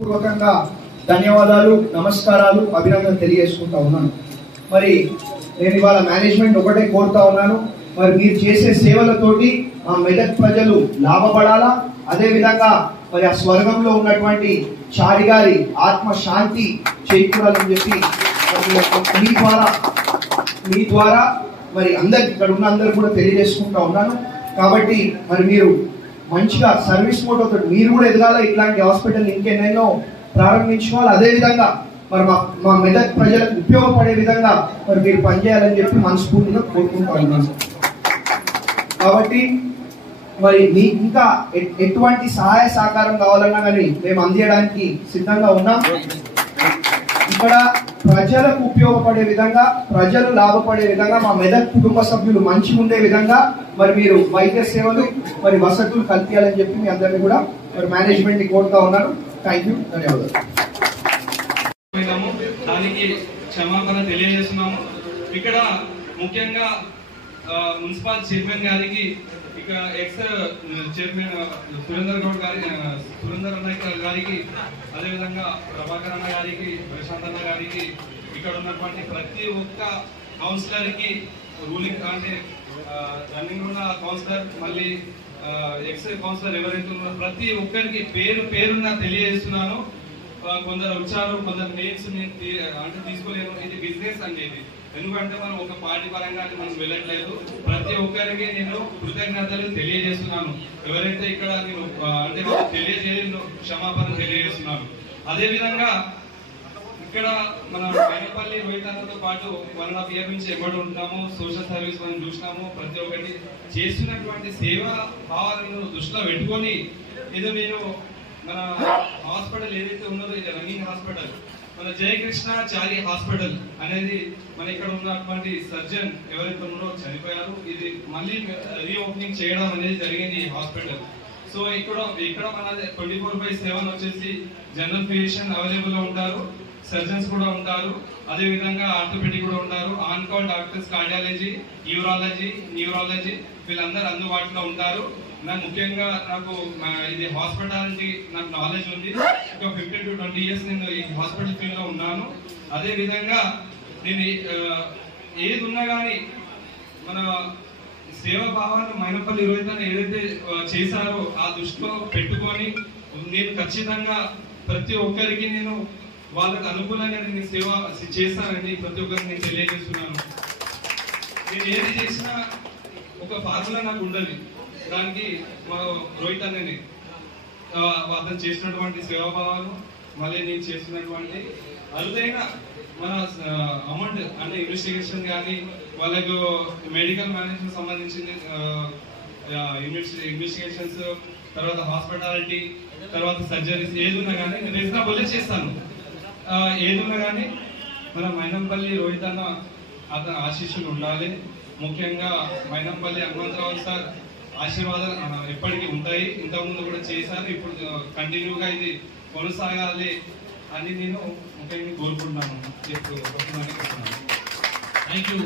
పూర్వకంగా ధన్యవాదాలు, నమస్కారాలు, అభినందన తెలియజేసుకుంటా ఉన్నాను. మరి నేను ఇవాళ మేనేజ్మెంట్ ఒకటే కోరుతా ఉన్నాను, మరి మీరు చేసే సేవలతోటి ఆ మెదక్ ప్రజలు లాభపడాలా, అదే విధంగా మరి ఆ స్వర్గంలో ఉన్నటువంటి చారి గారి ఆత్మ శాంతి చేకూరాలని చెప్పి మీ ద్వారా మరి అందరికి ఇక్కడ ఉన్న అందరు కూడా తెలియజేసుకుంటా ఉన్నాను. కాబట్టి మరి మీరు మంచిగా సర్వీస్ మోటోతో మీరు కూడా ఎదగాల, ఇట్లాంటి హాస్పిటల్ ఇంకెన్నెన్నో ప్రారంభించుకోవాలి. అదే విధంగా మరి మా మెదక్ ప్రజలకు ఉపయోగపడే విధంగా మరి మీరు పనిచేయాలని చెప్పి మనస్ఫూర్తిగా కోరుకుంటా ఉన్నాను. కాబట్టి మరి మీకు ఇంకా ఎటువంటి సహాయ సహకారం కావాలన్నా కానీ మేము అందించడానికి సిద్ధంగా ఉన్నాం. ఇక్కడ ప్రజలకు ఉపయోగపడే విధంగా, ప్రజలు లాభపడే విధంగా, మా మెదక్ కుటుంబ సభ్యులు మంచిగా ఉండే విధంగా మరి మీరు వైద్య సేవలు మరి వసతులు కల్పించాలని చెప్పి మీ అందరినీ కూడా మరి మేనేజ్మెంట్ ని కోరుతా ఉన్నాను. థ్యాంక్ యూ, ధన్యవాదాలు. దానికి క్షమాపణ తెలియజేస్తున్నాము. ఇక్కడ ముఖ్యంగా మున్సిపల్ చైర్మన్ గారికి, ఇక ఎక్స్ చైర్మన్ సురేందర్ అన్న గారికి, అదేవిధంగా ప్రభాకర్ అన్న గారికి, ప్రశాంత్ అన్న గారికి, ఇక్కడ ఉన్నటువంటి ప్రతి ఒక్క కౌన్సిలర్ కి, రూలింగ్ అంటే రన్నింగ్ ఉన్న కౌన్సిలర్, మళ్ళీ ఎక్స్ కౌన్సిలర్ ఎవరైతే ఉన్నారో ప్రతి ఒక్కరికి పేరు పేరున తెలియజేస్తున్నాను. కొందరు వచ్చారు, కొందరు నేమ్స్ అంటే తీసుకోలేను. ఇది బిజినెస్ అండి. ఇది ఎందుకంటే మనం ఒక పార్టీ పరంగా మనం వెళ్ళట్లేదు. ప్రతి ఒక్కరికి నేను కృతజ్ఞతలు తెలియజేస్తున్నాను. ఎవరైతే ఇక్కడ నేను అంటే తెలియజేయలేదు, క్షమాపణ తెలియజేస్తున్నాను. అదే విధంగా ఇక్కడ మన మైనపల్లి రోహిత్ అన్నతో పాటు 1.5 years నుంచి ఎప్పుడు ఉంటాము. సోషల్ సర్వీస్ మనం చూసినాము. ప్రతి ఒక్కటి చేస్తున్నటువంటి సేవా భావాలను దృష్టిలో పెట్టుకొని ఏదో నేను మన హాస్పిటల్ ఏదైతే ఉన్నదో ఇది రన్నింగ్ హాస్పిటల్, మన జయకృష్ణ చారి హాస్పిటల్ అనేది మన ఇక్కడ ఉన్నటువంటి సర్జన్ ఎవరైతే ఉన్నారో చనిపోయారు. ఇది మళ్ళీ రీఓపెనింగ్ చేయడం అనేది జరిగింది ఈ హాస్పిటల్. సో ఇక్కడ మన 24/7 వచ్చేసి జనరల్ ఫిజిషియన్ అవైలబుల్ గా ఉంటారు, సర్జన్స్ కూడా ఉంటారు, అదే విధంగా ఆర్థోపెడిక్ కూడా ఉంటారు, on call doctors, cardiology, neurology వీళ్ళందరూ అందుబాటులో ఉంటారు. నాకు ముఖ్యంగా ఇది హాస్పిటాలిటీ నాకు నాలెడ్జ్ ఉంది. ఒక 15 to 20 years నేను ఈ హాస్పిటల్ ఫీల్డ్ లో ఉన్నాను. అదే విధంగా నేను ఏది ఉన్నా కానీ మన సేవా భావాన్ని మైనపల్లి రోహిత్ అన్న ఏదైతే చేశారో ఆ దృష్టిలో పెట్టుకొని నేను ఖచ్చితంగా ప్రతి ఒక్కరికి నేను వాళ్ళకి అనుకూలంగా నేను సేవ చేస్తానని ప్రతి ఒక్కరికి నేను తెలియజేస్తున్నాను. నేను ఏది చేసినా ఒక ఫార్ములా నాకు ఉండదు. దానికి మా రోహిత్ అన్నని అతను చేసినటువంటి సేవాభావాలు, మళ్ళీ నేను చేస్తున్నటువంటి అరుదైన మన అమౌంట్ అంటే ఇన్వెస్టిగేషన్ కానీ, వాళ్ళకు మెడికల్ మేనేజ్మెంట్ సంబంధించిన ఇన్వెస్టిగేషన్స్, తర్వాత హాస్పిటాలిటీ, తర్వాత సర్జరీస్ ఏదున్నా కానీ నేను రీజనబుల్ చేస్తాను. ఏదున్నా కానీ మన మైనంపల్లి రోహిత్ అన్న అతని ఆశీస్సులు ఉండాలి. ముఖ్యంగా మైనంపల్లి హనుమంతరావు సార్ ఆశీర్వాదాలు ఎప్పటికీ ఉంటాయి. ఇంతకుముందు కూడా చేశారు, ఇప్పుడు కంటిన్యూగా ఇది కొనసాగాలి అని నేను ముఖ్యంగా కోరుకుంటున్నాను. Thank you.